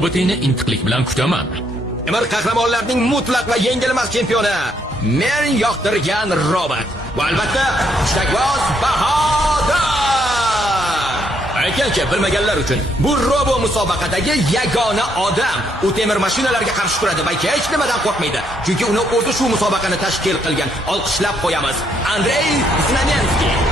robotingni intiqlik bilan kutaman. Temir qahramonlarning mutlaq va yengilmas chempioni. Men yoqtirgan robot. Va albatta, hushtakboz Bahodir. Aytgancha bilmaganlar uchun, bu robo musobaqadagi yagona odam. U temir mashinalarga qarshi turadi va hech nimadan qo'rqmaydi. Chunki uni o'zi shu musobaqani tashkil qilgan. Olqishlab qo'yamiz. Andrey Znamenskiy.